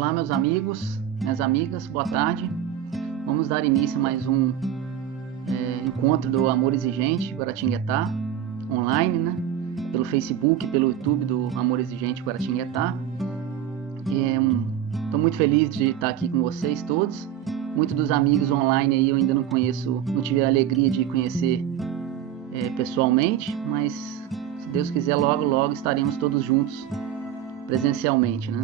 Olá, meus amigos, minhas amigas, boa tarde. Vamos dar início a mais um encontro do Amor Exigente Guaratinguetá, online, né? Pelo Facebook, pelo YouTube do Amor Exigente Guaratinguetá. Estou muito feliz de estar aqui com vocês todos. Muitos dos amigos online aí eu ainda não conheço, não tive a alegria de conhecer pessoalmente, mas se Deus quiser, logo estaremos todos juntos presencialmente, né?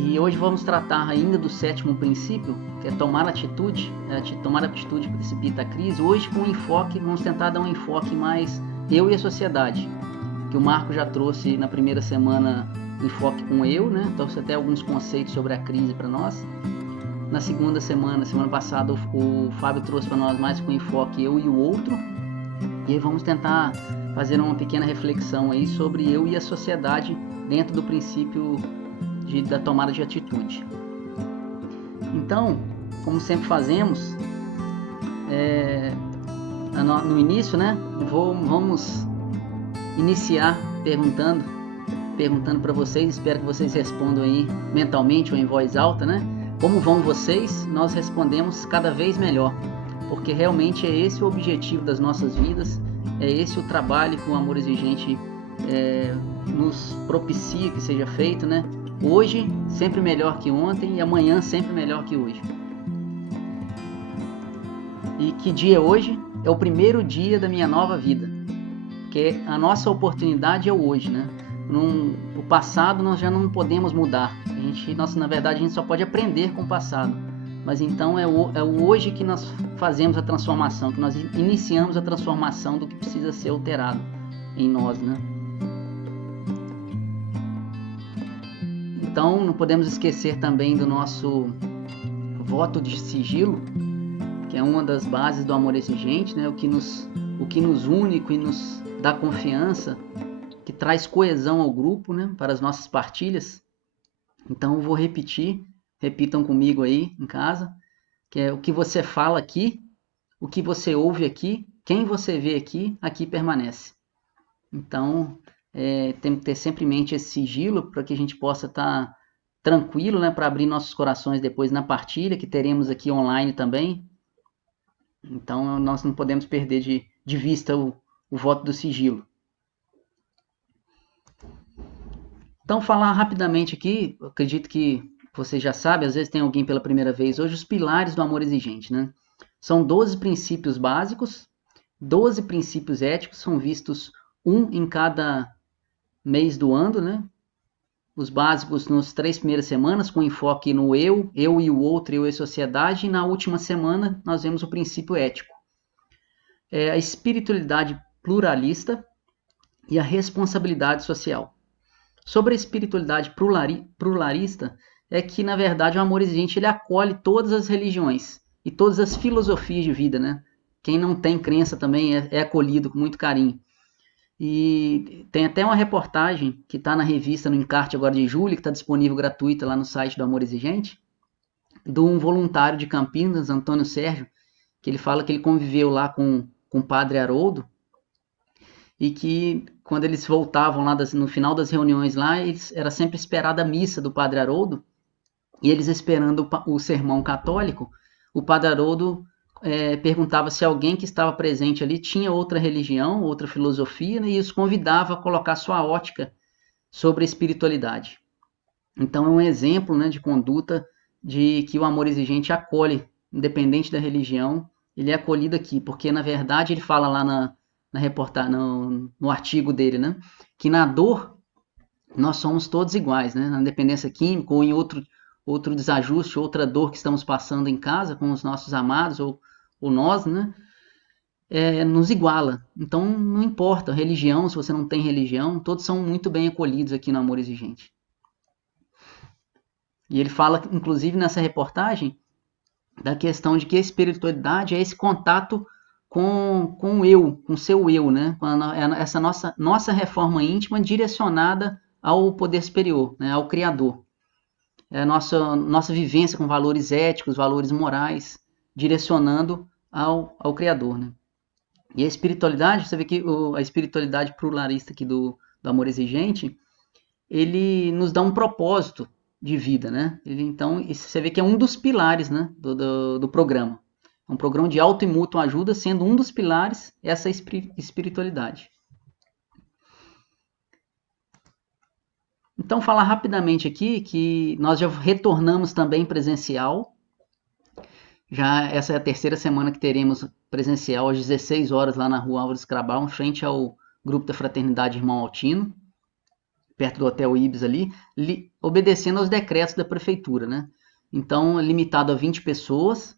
E hoje vamos tratar ainda do sétimo princípio, que é tomar atitude precipita a crise. Hoje com um enfoque, vamos tentar dar um enfoque mais eu e a sociedade, que o Marco já trouxe na primeira semana enfoque com eu, né? Trouxe até alguns conceitos sobre a crise para nós. Na segunda semana passada, o Fábio trouxe para nós mais com enfoque eu e o outro. E aí vamos tentar fazer uma pequena reflexão aí sobre eu e a sociedade dentro do princípio da tomada de atitude. Então, como sempre fazemos, no início, né, vamos iniciar perguntando para vocês, espero que vocês respondam aí mentalmente ou em voz alta, né? Como vão vocês? Nós respondemos cada vez melhor, porque realmente é esse o objetivo das nossas vidas, é esse o trabalho que o Amor Exigente nos propicia que seja feito, né? Hoje sempre melhor que ontem e amanhã sempre melhor que hoje. E que dia é hoje? É o primeiro dia da minha nova vida, porque a nossa oportunidade é o hoje, né? O passado nós já não podemos mudar. Na verdade, a gente só pode aprender com o passado. Mas então é o hoje que nós fazemos a transformação, que nós iniciamos a transformação do que precisa ser alterado em nós, né? Então, não podemos esquecer também do nosso voto de sigilo, que é uma das bases do amor exigente, né? O que nos une, o que nos dá confiança, que traz coesão ao grupo, né? Para as nossas partilhas. Então, eu vou repitam comigo aí em casa, que é o que você fala aqui, o que você ouve aqui, quem você vê aqui, aqui permanece. Então, tem que ter sempre em mente esse sigilo para que a gente possa estar tranquilo, né, para abrir nossos corações depois na partilha, que teremos aqui online também. Então, nós não podemos perder de vista o voto do sigilo. Então, falar rapidamente aqui, eu acredito que você já sabe, às vezes tem alguém pela primeira vez hoje, os pilares do amor exigente, né? São 12 princípios básicos, 12 princípios éticos, são vistos um em cada mês do ano, né? Os básicos nas 3 primeiras semanas, com enfoque no eu e o outro, eu e a sociedade, e na última semana nós vemos o princípio ético. A espiritualidade pluralista e a responsabilidade social. Sobre a espiritualidade pluralista, é que, na verdade, o amor exigente ele acolhe todas as religiões e todas as filosofias de vida, né? Quem não tem crença também é acolhido com muito carinho. E tem até uma reportagem que está na revista, no encarte agora de julho, que está disponível gratuita lá no site do Amor Exigente, de um voluntário de Campinas, Antônio Sérgio, que ele fala que ele conviveu lá com o padre Haroldo, e que quando eles voltavam lá no final das reuniões lá, era sempre esperada a missa do padre Haroldo, e eles esperando o sermão católico, o padre Haroldo perguntava se alguém que estava presente ali tinha outra religião, outra filosofia, né, e os convidava a colocar sua ótica sobre a espiritualidade. Então é um exemplo, né, de conduta de que o amor exigente acolhe, independente da religião, ele é acolhido aqui, porque na verdade ele fala lá na reportagem, no artigo dele, né, que na dor nós somos todos iguais, né, na dependência química ou em outro desajuste, outra dor que estamos passando em casa com os nossos amados ou nós, né, nos iguala. Então não importa a religião, se você não tem religião, todos são muito bem acolhidos aqui no Amor Exigente. E ele fala, inclusive nessa reportagem, da questão de que a espiritualidade é esse contato com o eu, com o seu eu, né? Essa nossa reforma íntima direcionada ao poder superior, né? Ao Criador. É a nossa vivência com valores éticos, valores morais, direcionando ao Criador, né? E a espiritualidade, você vê que a espiritualidade pluralista aqui do Amor Exigente, ele nos dá um propósito de vida, né? Então, você vê que é um dos pilares, né, do programa. É um programa de auto e mútua ajuda, sendo um dos pilares essa espiritualidade. Então, falar rapidamente aqui que nós já retornamos também presencial. Já essa é a terceira semana que teremos presencial às 16 horas lá na Rua Álvares Cabral, em frente ao grupo da Fraternidade Irmão Altino, perto do Hotel Ibis ali, obedecendo aos decretos da prefeitura, né? Então, é limitado a 20 pessoas.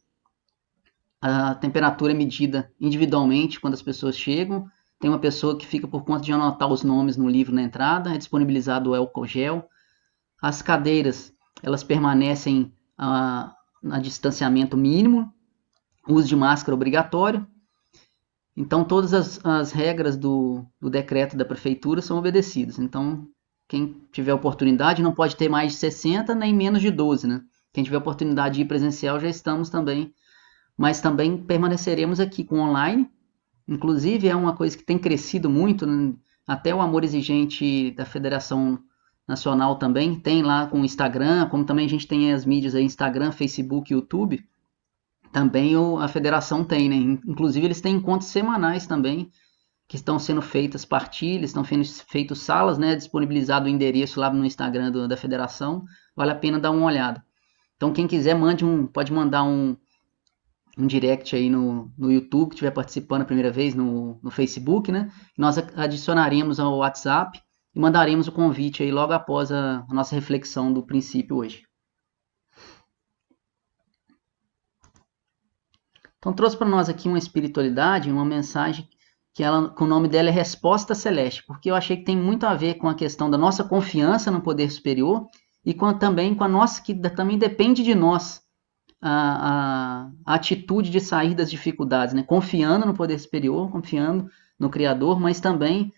A temperatura é medida individualmente quando as pessoas chegam. Tem uma pessoa que fica por conta de anotar os nomes no livro na entrada. É disponibilizado o álcool gel. As cadeiras, elas permanecem a distanciamento mínimo. Uso de máscara obrigatório. Então, todas as regras do decreto da prefeitura são obedecidas. Então, quem tiver oportunidade não pode ter mais de 60 nem menos de 12, né? Quem tiver oportunidade de ir presencial, já estamos também. Mas também permaneceremos aqui com online. Inclusive, é uma coisa que tem crescido muito, né? Até o Amor Exigente da Federação Nacional também tem lá com o Instagram, como também a gente tem as mídias aí, Instagram, Facebook, YouTube. Também a federação tem, né? Inclusive, eles têm encontros semanais também, que estão sendo feitas partilhas, estão sendo feitas salas, né? Disponibilizado o endereço lá no Instagram da federação. Vale a pena dar uma olhada. Então, quem quiser, pode mandar um direct aí no YouTube, que estiver participando a primeira vez, no Facebook, né? Nós adicionaremos ao WhatsApp e mandaremos o convite aí logo após a nossa reflexão do princípio hoje. Então, trouxe para nós aqui uma espiritualidade, uma mensagem que o nome dela é Resposta Celeste, porque eu achei que tem muito a ver com a questão da nossa confiança no poder superior e também com a nossa, que também depende de nós, a atitude de sair das dificuldades, né? Confiando no poder superior, confiando no Criador, mas também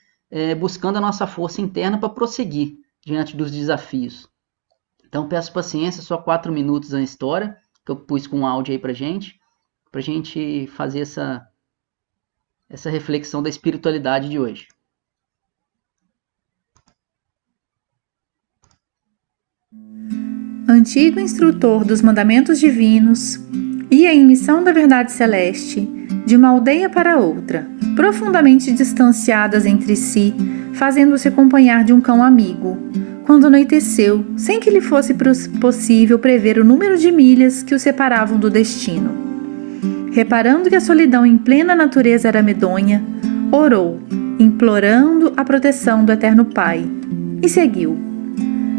buscando a nossa força interna para prosseguir diante dos desafios. Então, peço paciência, só 4 minutos na história, que eu pus com um áudio aí para gente fazer essa reflexão da espiritualidade de hoje. Antigo instrutor dos mandamentos divinos, ia em missão da verdade celeste, de uma aldeia para outra, profundamente distanciadas entre si, fazendo-se acompanhar de um cão amigo, quando anoiteceu, sem que lhe fosse possível prever o número de milhas que o separavam do destino. Reparando que a solidão em plena natureza era medonha, orou, implorando a proteção do Eterno Pai, e seguiu.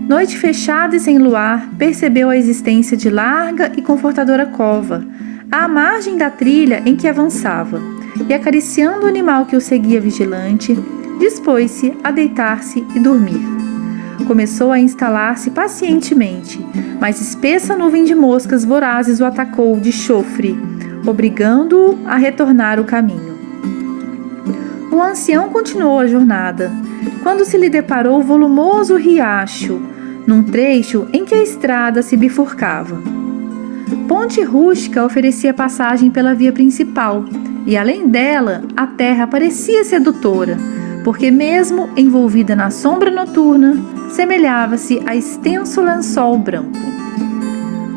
Noite fechada e sem luar, percebeu a existência de larga e confortadora cova, à margem da trilha em que avançava, e acariciando o animal que o seguia vigilante, dispôs-se a deitar-se e dormir. Começou a instalar-se pacientemente, mas espessa nuvem de moscas vorazes o atacou de chofre, obrigando-o a retornar o caminho. O ancião continuou a jornada, quando se lhe deparou o volumoso riacho, num trecho em que a estrada se bifurcava. Ponte rústica oferecia passagem pela via principal, e além dela, a terra parecia sedutora, porque mesmo envolvida na sombra noturna, semelhava-se a extenso lençol branco.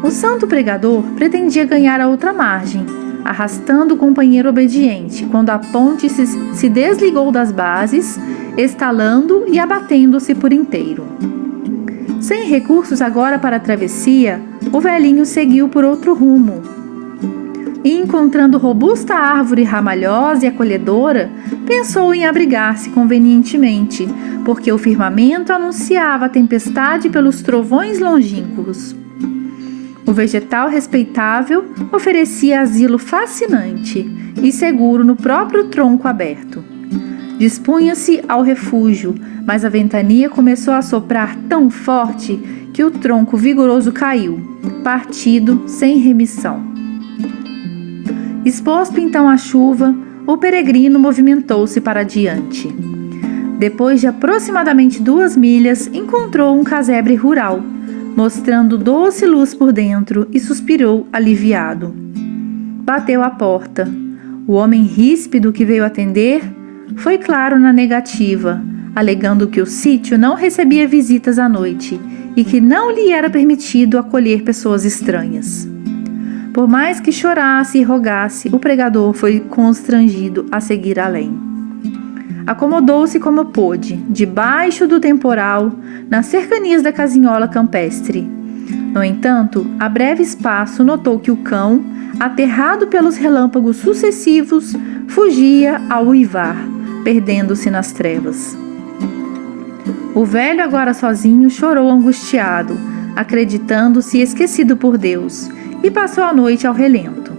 O santo pregador pretendia ganhar a outra margem, arrastando o companheiro obediente, quando a ponte se desligou das bases, estalando e abatendo-se por inteiro. Sem recursos agora para a travessia, o velhinho seguiu por outro rumo. E encontrando robusta árvore ramalhosa e acolhedora, pensou em abrigar-se convenientemente, porque o firmamento anunciava a tempestade pelos trovões longínquos. O vegetal respeitável oferecia asilo fascinante e seguro no próprio tronco aberto. Dispunha-se ao refúgio, mas a ventania começou a soprar tão forte que o tronco vigoroso caiu, partido sem remissão. Exposto então à chuva, o peregrino movimentou-se para diante. Depois de aproximadamente 2 milhas, encontrou um casebre rural, mostrando doce luz por dentro, e suspirou aliviado. Bateu à porta. O homem ríspido que veio atender foi claro na negativa, alegando que o sítio não recebia visitas à noite e que não lhe era permitido acolher pessoas estranhas. Por mais que chorasse e rogasse, o pregador foi constrangido a seguir além. Acomodou-se como pôde, debaixo do temporal, nas cercanias da casinhola campestre. No entanto, a breve espaço notou que o cão, aterrado pelos relâmpagos sucessivos, fugia ao uivar, perdendo-se nas trevas. O velho, agora sozinho, chorou angustiado, acreditando-se esquecido por Deus, e passou a noite ao relento.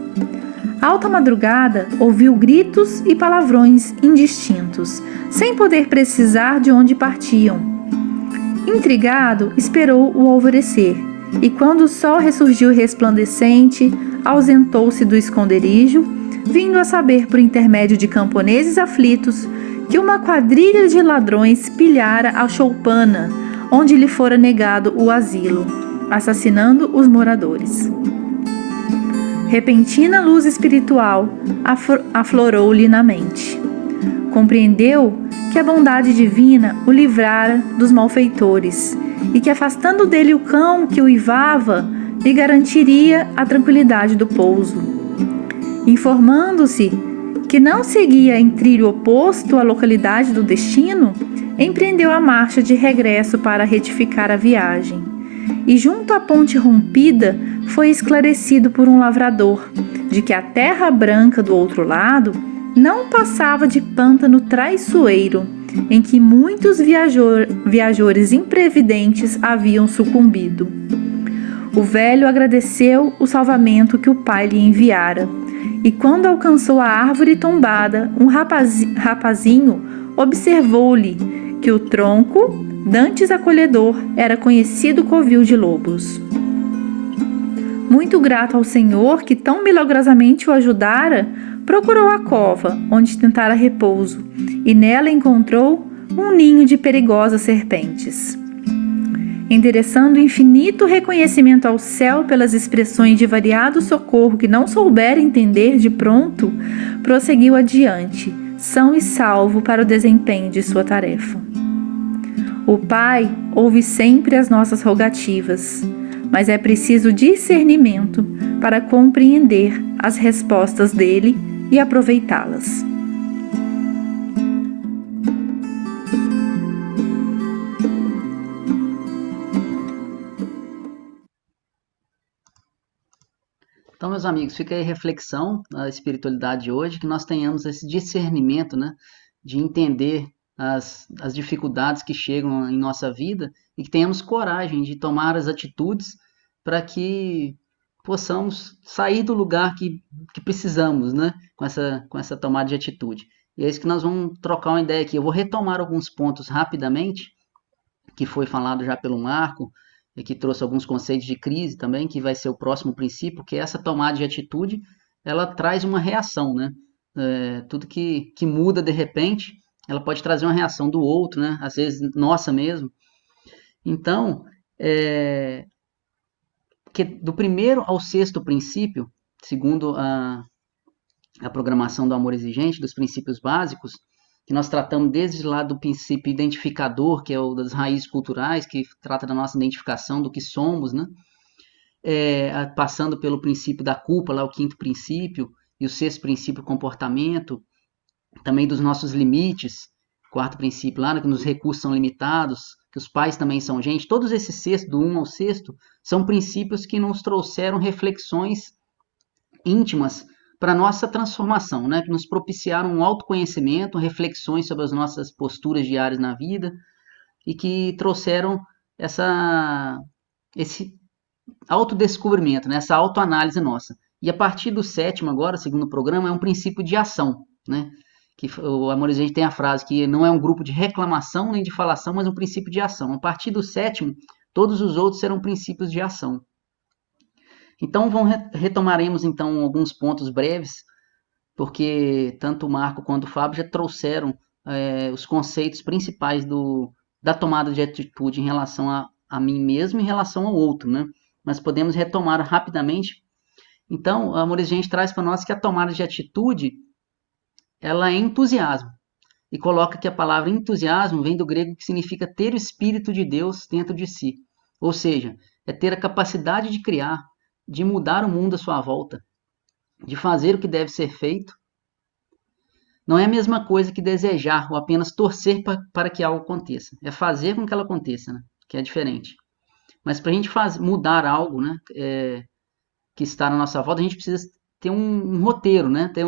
Alta madrugada, ouviu gritos e palavrões indistintos, sem poder precisar de onde partiam. Intrigado, esperou o alvorecer, e quando o sol ressurgiu resplandecente, ausentou-se do esconderijo, vindo a saber por intermédio de camponeses aflitos que uma quadrilha de ladrões pilhara a choupana, onde lhe fora negado o asilo, assassinando os moradores. Repentina luz espiritual aflorou-lhe na mente. Compreendeu que a bondade divina o livrara dos malfeitores e que, afastando dele o cão que uivava, lhe garantiria a tranquilidade do pouso. Informando-se que não seguia em trilho oposto à localidade do destino, empreendeu a marcha de regresso para retificar a viagem. E junto à ponte rompida, foi esclarecido por um lavrador de que a terra branca do outro lado não passava de pântano traiçoeiro, em que muitos viajores imprevidentes haviam sucumbido. O velho agradeceu o salvamento que o pai lhe enviara, e quando alcançou a árvore tombada, um rapazinho observou-lhe que o tronco, dantes acolhedor, era conhecido covil de lobos. Muito grato ao Senhor que tão milagrosamente o ajudara, procurou a cova, onde tentara repouso, e nela encontrou um ninho de perigosas serpentes. Endereçando infinito reconhecimento ao céu pelas expressões de variado socorro que não soubera entender de pronto, prosseguiu adiante, são e salvo para o desempenho de sua tarefa. O Pai ouve sempre as nossas rogativas, mas é preciso discernimento para compreender as respostas dele e aproveitá-las. Então, meus amigos, fica aí a reflexão da espiritualidade de hoje, que nós tenhamos esse discernimento, né, de entender as dificuldades que chegam em nossa vida e que tenhamos coragem de tomar as atitudes para que possamos sair do lugar que precisamos, né, com essa tomada de atitude. E é isso que nós vamos trocar uma ideia aqui. Eu vou retomar alguns pontos rapidamente, que foi falado já pelo Marco, e que trouxe alguns conceitos de crise também, que vai ser o próximo princípio, que é essa tomada de atitude, ela traz uma reação, né? Tudo que muda de repente, ela pode trazer uma reação do outro, né? Às vezes nossa mesmo. Então, que do primeiro ao sexto princípio, segundo a programação do amor exigente, dos princípios básicos, que nós tratamos desde lá do princípio identificador, que é o das raízes culturais, que trata da nossa identificação, do que somos, né? Passando pelo princípio da culpa, lá o quinto princípio, e o sexto princípio, comportamento, também dos nossos limites, quarto princípio lá, né, que os recursos são limitados, que os pais também são gente. Todos esses sextos, do 1 ao sexto, são princípios que nos trouxeram reflexões íntimas para a nossa transformação, né? Que nos propiciaram um autoconhecimento, reflexões sobre as nossas posturas diárias na vida e que trouxeram esse autodescobrimento, né? Essa autoanálise nossa. E a partir do sétimo agora, segundo o programa, é um princípio de ação, né? Que o Amor Exigente tem a frase que não é um grupo de reclamação nem de falação, mas um princípio de ação. A partir do sétimo, todos os outros serão princípios de ação. Então, retomaremos então alguns pontos breves, porque tanto o Marco quanto o Fábio já trouxeram os conceitos principais da tomada de atitude em relação a mim mesmo e em relação ao outro, né? Mas podemos retomar rapidamente. Então, a Amor Exigente traz para nós que a tomada de atitude ela é entusiasmo, e coloca que a palavra entusiasmo vem do grego, que significa ter o Espírito de Deus dentro de si. Ou seja, é ter a capacidade de criar, de mudar o mundo à sua volta, de fazer o que deve ser feito. Não é a mesma coisa que desejar ou apenas torcer para que algo aconteça. É fazer com que ela aconteça, né? Que é diferente. Mas para a gente mudar algo, né, que está na nossa volta, a gente precisa ter um roteiro, né? Ter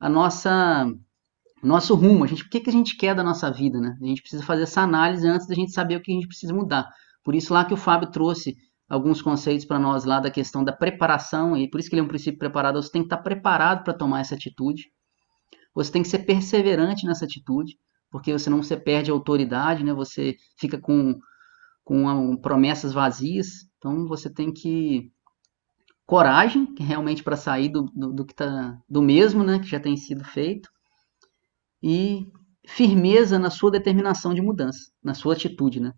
a nosso rumo. O que a gente quer da nossa vida, né? A gente precisa fazer essa análise antes da gente saber o que a gente precisa mudar. Por isso lá que o Fábio trouxe alguns conceitos para nós lá da questão da preparação, e por isso que ele é um princípio preparado. Você tem que estar preparado para tomar essa atitude. Você tem que ser perseverante nessa atitude, porque senão você perde a autoridade, né? Você fica com promessas vazias. Então você tem que coragem, que realmente para sair do que tá do mesmo, né, que já tem sido feito, e firmeza na sua determinação de mudança, na sua atitude, né?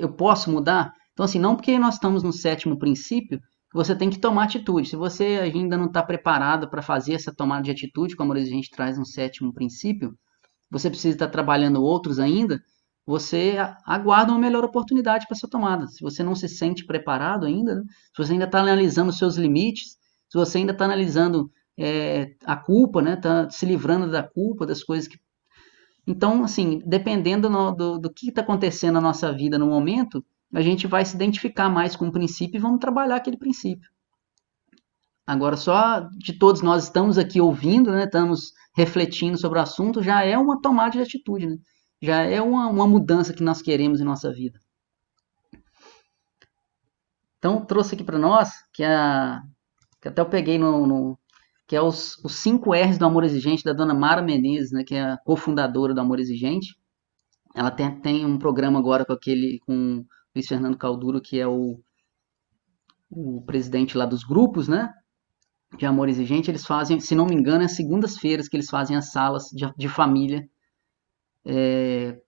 Eu posso mudar? Então assim, não porque nós estamos no 7º princípio, você tem que tomar atitude. Se você ainda não está preparado para fazer essa tomada de atitude, como a gente traz no 7º princípio, você precisa estar trabalhando outros ainda, você aguarda uma melhor oportunidade para essa tomada. Se você não se sente preparado ainda, né? Se você ainda está analisando os seus limites, se você ainda está analisando a culpa, né? Está se livrando da culpa, das coisas que... Então, assim, dependendo do que está acontecendo na nossa vida no momento, a gente vai se identificar mais com o princípio e vamos trabalhar aquele princípio. Agora, só de todos nós estamos aqui ouvindo, né, estamos refletindo sobre o assunto, já é uma tomada de atitude, né? Já é uma mudança que nós queremos em nossa vida. Então, trouxe aqui para nós, que até eu peguei que é os 5 R's do Amor Exigente, da dona Mara Menezes, né, que é a cofundadora do Amor Exigente. Ela tem um programa agora com o Luiz Fernando Calduro, que é o presidente lá dos grupos, né? De Amor Exigente, eles fazem, se não me engano, é segundas-feiras que eles fazem as salas de família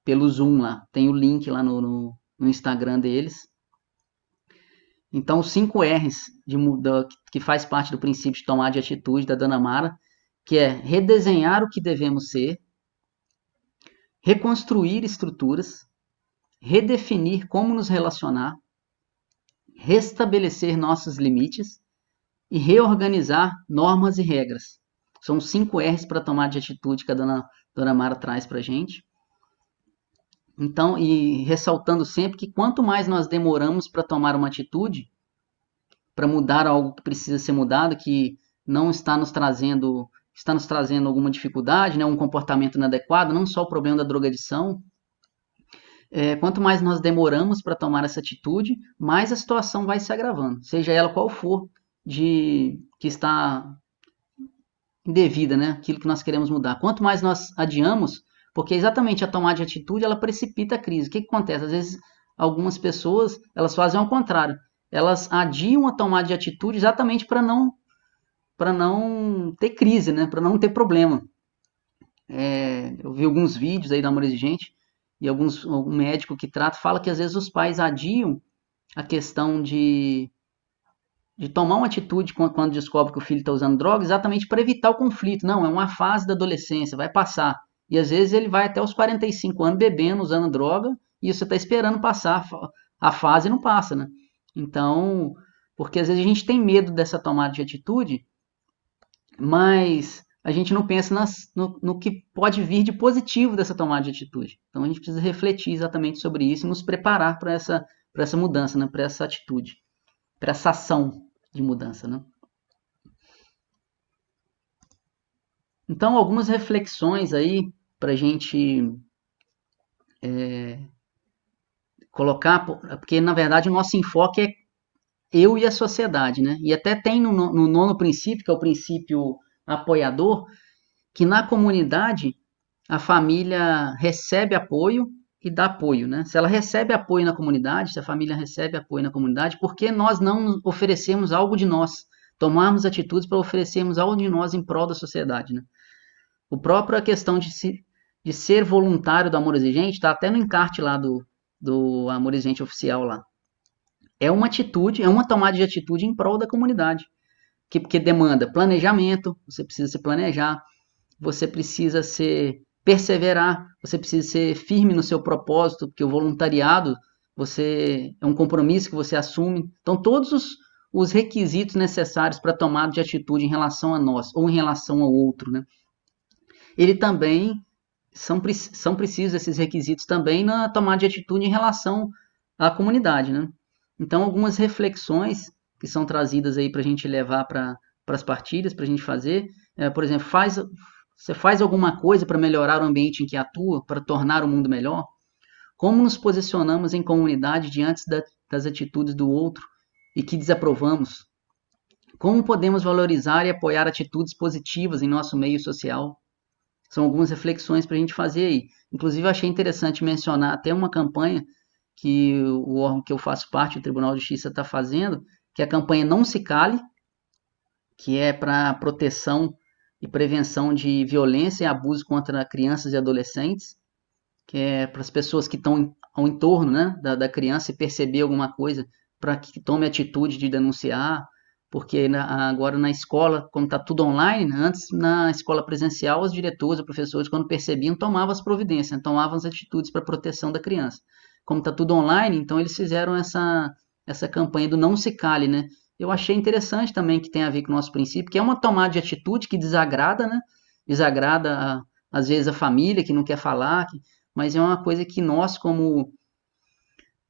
pelo Zoom lá. Tem o link lá no Instagram deles. Então, os 5 R's que faz parte do princípio de tomar de atitude da Dona Mara, que é redesenhar o que devemos ser, reconstruir estruturas, redefinir como nos relacionar, restabelecer nossos limites e reorganizar normas e regras. São 5 R's para tomar de atitude que a Dona Mara traz para a gente. Então, e ressaltando sempre que quanto mais nós demoramos para tomar uma atitude, para mudar algo que precisa ser mudado, que não está nos trazendo alguma dificuldade, né, um comportamento inadequado, não só o problema da drogadição, quanto mais nós demoramos para tomar essa atitude, mais a situação vai se agravando, seja ela qual for, que está indevida, né? Aquilo que nós queremos mudar. Quanto mais nós adiamos, porque exatamente a tomada de atitude, ela precipita a crise. O que acontece? Às vezes, algumas pessoas, elas fazem ao contrário. Elas adiam a tomada de atitude exatamente para não ter crise, né? Para não ter problema. Eu vi alguns vídeos aí da Amor Exigente e algum médico que trata fala que às vezes os pais adiam a questão de tomar uma atitude quando descobre que o filho está usando droga, exatamente para evitar o conflito. Não, é uma fase da adolescência, vai passar. E às vezes ele vai até os 45 anos bebendo, usando droga, e você está esperando passar a fase e não passa, né? Então, porque às vezes a gente tem medo dessa tomada de atitude, mas a gente não pensa no que pode vir de positivo dessa tomada de atitude. Então a gente precisa refletir exatamente sobre isso e nos preparar para essa mudança, né? Para essa atitude, para essa ação de mudança, né? Então, algumas reflexões aí para a gente colocar, porque na verdade o nosso enfoque é eu e a sociedade, né? E até tem no 9º princípio, que é o princípio apoiador, que na comunidade a família recebe apoio e dá apoio, né? Se ela recebe apoio na comunidade, se a família recebe apoio na comunidade, por que nós não oferecemos algo de nós? Tomarmos atitudes para oferecermos algo de nós em prol da sociedade, né? O próprio a questão de ser voluntário do Amor Exigente, está até no encarte lá do Amor Exigente oficial lá. É uma atitude, é uma tomada de atitude em prol da comunidade, que demanda planejamento, você precisa se planejar, você precisa perseverar, você precisa ser firme no seu propósito, porque o voluntariado, é um compromisso que você assume. Então, todos os requisitos necessários para tomada de atitude em relação a nós ou em relação ao outro, né? Ele também são precisos esses requisitos também na tomada de atitude em relação à comunidade, né? Então, algumas reflexões que são trazidas aí para a gente levar para as partilhas, para a gente fazer, por exemplo, você faz alguma coisa para melhorar o ambiente em que atua, para tornar o mundo melhor? Como nos posicionamos em comunidade diante das atitudes do outro e que desaprovamos? Como podemos valorizar e apoiar atitudes positivas em nosso meio social? São algumas reflexões para a gente fazer aí. Inclusive, eu achei interessante mencionar até uma campanha que o órgão que eu faço parte, o Tribunal de Justiça, está fazendo, que é a campanha Não Se Cale, que é para proteção e prevenção de violência e abuso contra crianças e adolescentes, que é para as pessoas que estão ao entorno, né, da criança e perceber alguma coisa, para que tome atitude de denunciar, porque agora na escola, como está tudo online, né, antes na escola presencial, os diretores, os professores, quando percebiam, tomavam as providências, tomavam as atitudes para a proteção da criança. Como está tudo online, então eles fizeram essa campanha do Não Se Cale, né? Eu achei interessante também que tem a ver com o nosso princípio, que é uma tomada de atitude que desagrada, né? Desagrada, às vezes, a família que não quer falar, mas é uma coisa que nós,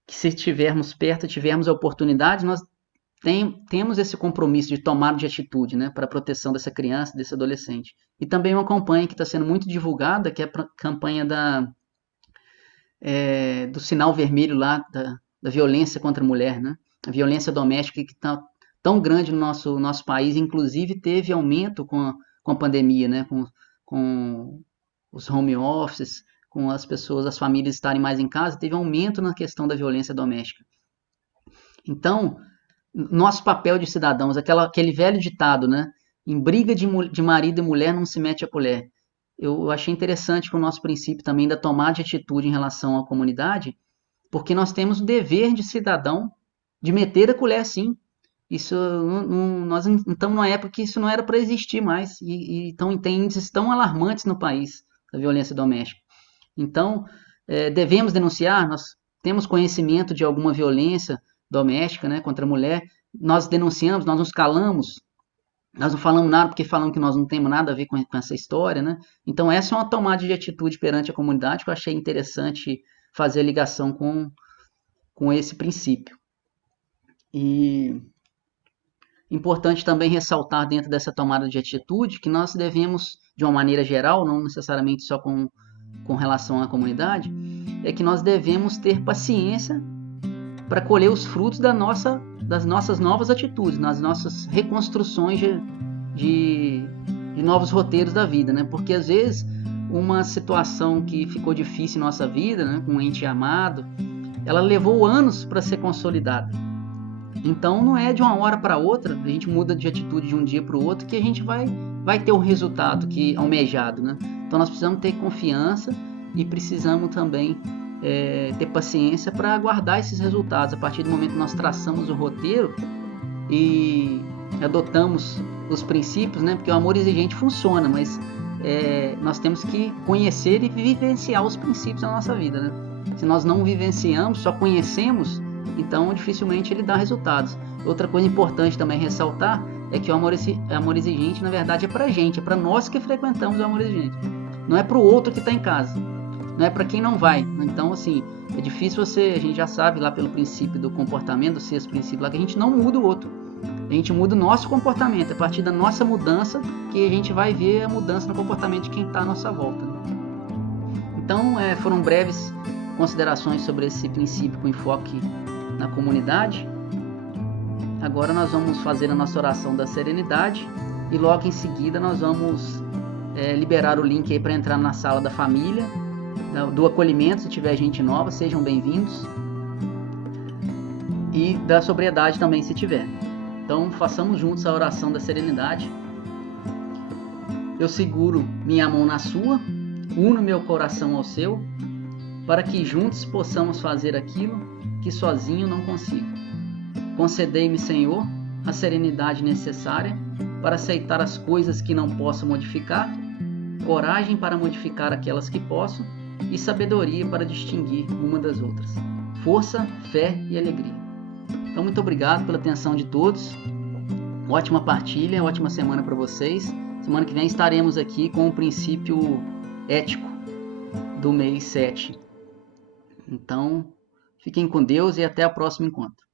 que se estivermos perto, tivermos a oportunidade, nós temos esse compromisso de tomar de atitude, né, para a proteção dessa criança, desse adolescente. E também uma campanha que está sendo muito divulgada, que é a campanha do sinal vermelho lá, da violência contra a mulher, né? A violência doméstica que está tão grande no nosso país, inclusive teve aumento com a pandemia, né? Com os home offices, com as famílias estarem mais em casa, teve aumento na questão da violência doméstica. Então, nosso papel de cidadãos, aquele velho ditado, né? Em briga de marido e mulher não se mete a colher. Eu achei interessante com o nosso princípio também da tomada de atitude em relação à comunidade, porque nós temos o dever de cidadão de meter a colher, sim. Isso, nós estamos numa época que isso não era para existir mais, então tem índices tão alarmantes no país da violência doméstica. Então, devemos denunciar, nós temos conhecimento de alguma violência doméstica, né, contra a mulher, nós denunciamos, nós nos calamos, nós não falamos nada porque falamos que nós não temos nada a ver com essa história, né? Então essa é uma tomada de atitude perante a comunidade que eu achei interessante fazer a ligação com esse princípio. E importante também ressaltar dentro dessa tomada de atitude que nós devemos, de uma maneira geral, não necessariamente só com relação à comunidade, é que nós devemos ter paciência para colher os frutos das nossas novas atitudes, nas nossas reconstruções de novos roteiros da vida, né? Porque às vezes uma situação que ficou difícil em nossa vida, né, com um ente amado, ela levou anos para ser consolidada. Então não é de uma hora para outra, a gente muda de atitude de um dia para o outro que a gente vai ter o resultado que almejado, né? Então nós precisamos ter confiança e precisamos também ter paciência para aguardar esses resultados. A partir do momento que nós traçamos o roteiro e adotamos os princípios, né? Porque o amor exigente funciona, mas nós temos que conhecer e vivenciar os princípios da nossa vida, né? Se nós não vivenciamos, só conhecemos, então dificilmente ele dá resultados. Outra coisa importante também ressaltar é que o amor exigente, na verdade, é para a gente, é para nós que frequentamos o amor exigente. Não é para o outro que está em casa, não é para quem não vai. Então, assim, é difícil a gente já sabe lá pelo princípio do comportamento, do sexto princípio lá, que a gente não muda o outro. A gente muda o nosso comportamento, é a partir da nossa mudança que a gente vai ver a mudança no comportamento de quem está à nossa volta. Então, foram breves considerações sobre esse princípio com enfoque na comunidade. Agora nós vamos fazer a nossa oração da serenidade e logo em seguida nós vamos liberar o link aí para entrar na sala da família, do acolhimento, se tiver gente nova, sejam bem-vindos, e da sobriedade também, se tiver. Então façamos juntos a oração da serenidade. Eu seguro minha mão na sua, uno meu coração ao seu, para que juntos possamos fazer aquilo que sozinho não consigo. Concedei-me, Senhor, a serenidade necessária para aceitar as coisas que não posso modificar, coragem para modificar aquelas que posso e sabedoria para distinguir uma das outras. força, fé e alegria. Então, muito obrigado pela atenção de todos. Ótima partilha, ótima semana para vocês. Semana que vem estaremos aqui com o princípio ético do mês 7. Então, fiquem com Deus e até o próximo encontro.